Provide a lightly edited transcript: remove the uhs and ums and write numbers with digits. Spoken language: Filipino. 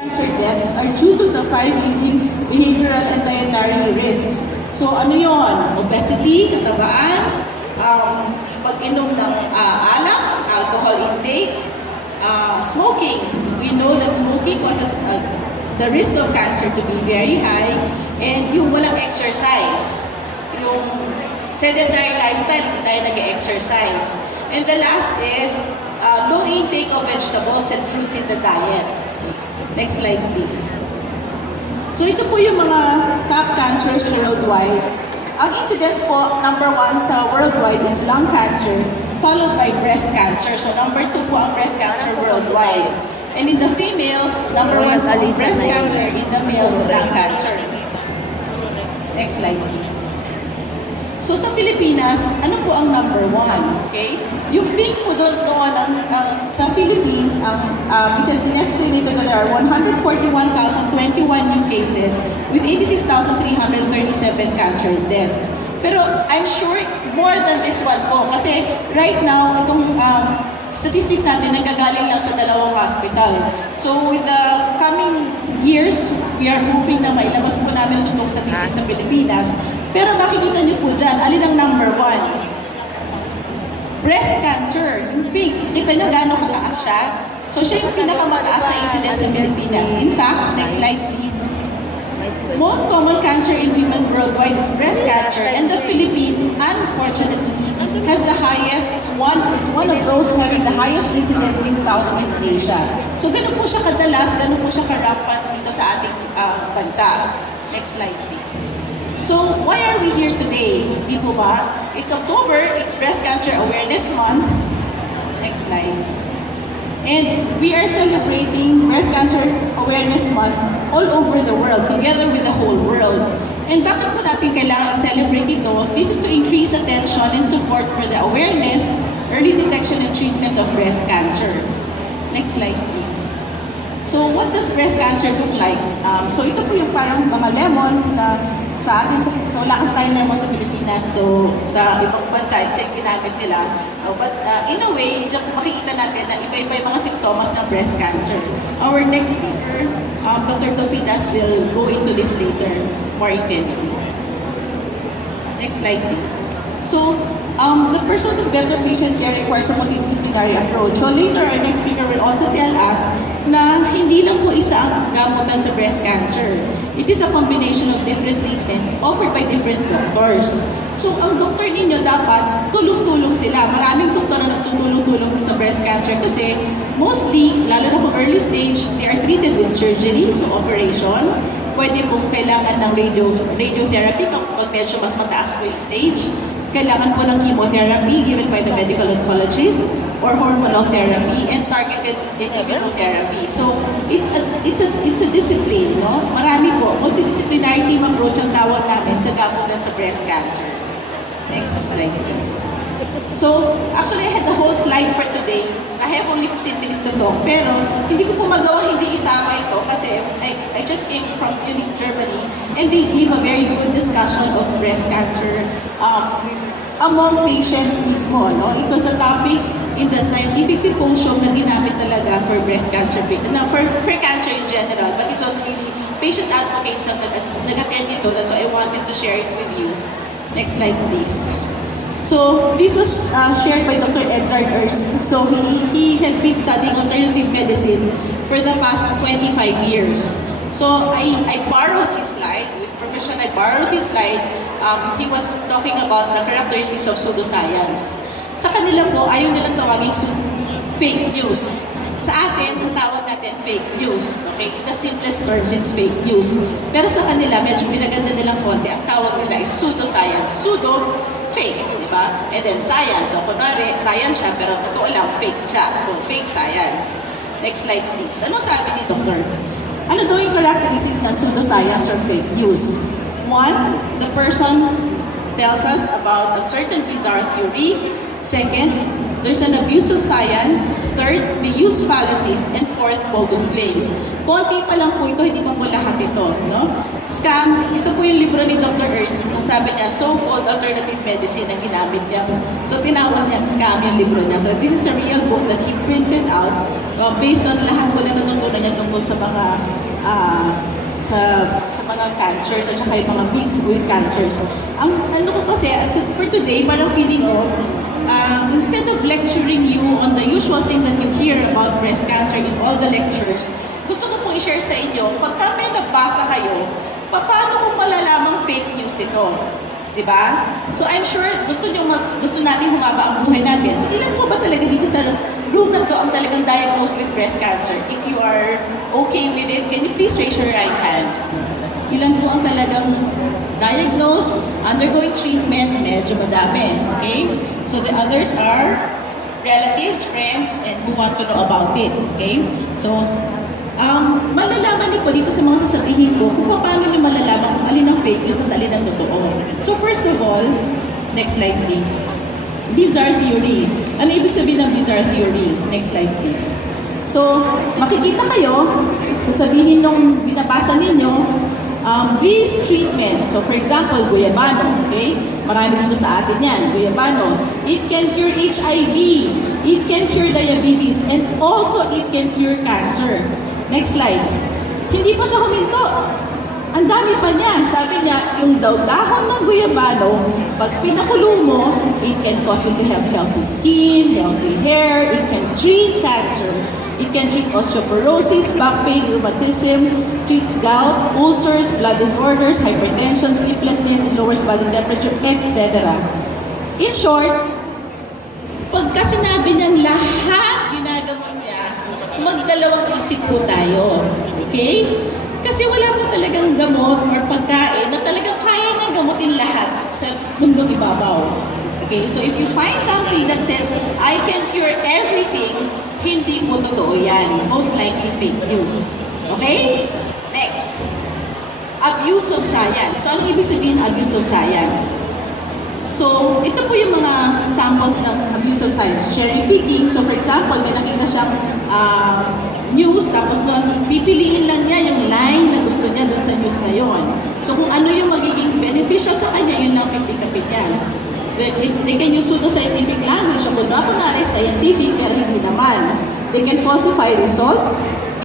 Cancer deaths are due to the 5 leading behavioral and dietary risks. So ano yon? Obesity, katabaan, pag-inom ng alak, alcohol intake, smoking. We know that smoking causes the risk of cancer to be very high, and yung walang exercise, yung sedentary lifestyle, hindi tayo nag-exercise. And the last is low intake of vegetables and fruits in the diet. Next slide, please. So ito po yung mga top cancers worldwide. Ang incidence po, number 1 sa worldwide is lung cancer, followed by breast cancer. So number 2 po ang breast cancer worldwide. And in the females, number 1 po breast cancer, in the males, lung cancer. Next slide, please. So sa Pilipinas, ano po ang number 1? Okay? Yung pink po doon sa Philippines, it has been estimated that there are 141,021 new cases with 86,337 cancer deaths. Pero I'm sure more than this one po. Kasi right now, itong statistics natin nagkagaling lang sa dalawang hospital. So with the coming years, we are hoping na mailabas po namin itong statistics sa Pilipinas. Pero makikita niyo po dyan, alin ang number 1? Breast cancer, yung pink, kita niyo gaano kataas siya? So siya yung pinakamataas na incidence sa Pilipinas. In fact, next slide please. Most common cancer in women worldwide is breast cancer, and the Philippines, unfortunately, has the highest, is one of those having the highest incidence in Southeast Asia. So ganun po siya kadalas, ganun po siya karapat dito sa ating bansa. Next slide please. So, why are we here today? Di po ba? It's October, it's Breast Cancer Awareness Month. Next slide. And we are celebrating Breast Cancer Awareness Month all over the world, together with the whole world. And bakit po natin kailangan celebrate ito? This is to increase attention and support for the awareness, early detection and treatment of breast cancer. Next slide, please. So, what does breast cancer look like? So, ito po yung parang mga lemons na sa atin, so lakas tayong lemon sa Pilipinas, so sa ibang bansa, check ginamit nila. But in a way, dyan makikita natin na iba-iba yung mga simptomas ng breast cancer. Our next speaker, Dr. Tofidas, will go into this later, more intensely. Next slide, please. So, the pursuit of better patient care requires a multidisciplinary approach. So later, our next speaker will also tell us na hindi lang po isa ang gamutan sa breast cancer. It is a combination of different treatments offered by different doctors. So, ang doktor ninyo dapat tulong-tulong sila. Maraming doktor na tutulong-tulong sa breast cancer kasi mostly, lalo na kung early stage, they are treated with surgery, so operation. Pwede pong kailangan ng radiotherapy kapag medyo mas mataas po yung stage. Kailangan po ng chemotherapy given by the medical oncologist or hormonal therapy and targeted immunotherapy. So, it's a discipline, no? Marami po. Multidisciplinary team approach ang tawag namin sa gamutan sa breast cancer. Next slide, please. So, actually, I had the whole slide for today. I have only 15 minutes to talk. Pero, hindi ko po magawa hindi isama ito kasi I just came from Munich, Germany, and they give a very good discussion of breast cancer among patients mismo. No? It was a topic in the scientific symposium na ginamit talaga for breast cancer, for cancer in general. But it was really patient advocates ang nag-attend ito. That's why I wanted to share it with you. Next slide, please. So, this was shared by Dr. Edzard Ernst. So, he has been studying alternative medicine for the past 25 years. So, I borrowed his slide. With permission, I borrowed his slide. He was talking about the characteristics of pseudoscience. Sa kanila po, ayaw nilang tawagin fake news. Sa atin, ang tawag natin fake news. Okay? In the simplest terms, it's fake news. Pero sa kanila, medyo pinaganda nilang konti. Ang tawag nila is pseudoscience. Pseudo, fake. Diba? And then science. So, kunwari, science siya, pero totoo lang, fake siya. So, fake science. Next slide, please. Ano sabi ni Dr.? Ano daw yung characteristics ng pseudoscience or fake news? One, the person tells us about a certain bizarre theory. Second, there's an abuse of science. third, may use fallacies, and fourth, bogus claims. Konti pa lang po ito, hindi pa po lahat ito. No? Scam, ito po yung libro ni Dr. Ernst. Ang sabi niya, so-called alternative medicine ang ginamit niya. So tinawag niya scam yung libro niya. So this is a real book that he printed out based on lahat po na natutunan niya tungkol sa mga sa mga cancers at saka yung mga myths with cancers. Ang ano ko kasi, for today, parang feeling ko, instead of lecturing you on the usual things that you hear about breast cancer in all the lectures, gusto ko pong i-share sa inyo, pagka may nabasa kayo, paano kung malalamang fake news ito? Diba? So I'm sure gusto natin humaba ang buhay natin. So ilan po ba talaga dito sa room na to ang talagang diagnosed with breast cancer? If you are okay with it, can you please raise your right hand? Ilan po ang talagang diagnosed, undergoing treatment? Medyo madami. Okay? So the others are relatives, friends, and who want to know about it. Okay? So, malalaman niyo po dito sa mga sasabihin ko kung paano niyo malalaman kung alin ang fake news at alin ang totoo. So first of all, next slide please. Bizarre theory. Ano ibig sabihin ng bizarre theory? Next slide please. So, makikita kayo, sasabihin nung binabasa ninyo, this treatment, so for example, guyabano, okay? Marami dito sa atin yan, guyabano. It can cure HIV, it can cure diabetes, and also it can cure cancer. Next slide. Hindi pa siya huminto. Ang dami pa niya. Sabi niya, yung dahon ng guyabano, pag pinakulo mo, it can cause you to have healthy skin, healthy hair, it can treat cancer. It can treat osteoporosis, back pain, rheumatism, treats gout, ulcers, blood disorders, hypertension, sleeplessness, and lowers body temperature, etc. In short, pagka sinabi niyang lahat ginagawa niya, magdalawang isip po tayo. Okay? Kasi wala po talagang gamot or pagkain na talagang kaya niyang gamutin lahat sa mundong ibabaw. Okay? So if you find something that says, I can cure everything, hindi po totoo yan. Most likely fake news. Okay? Next. Abuse of science. So, ang ibig sabihin abuse of science? So, ito po yung mga samples ng abuse of science. Cherry picking. So, for example, may nakita siyang news, tapos doon, pipiliin lang niya yung line na gusto niya doon sa news na yon. So, kung ano yung magiging beneficial sa kanya, yun lang pipikapit niya. They can use pseudo-scientific language. So, kunwari scientific, pero hindi naman. They can falsify results.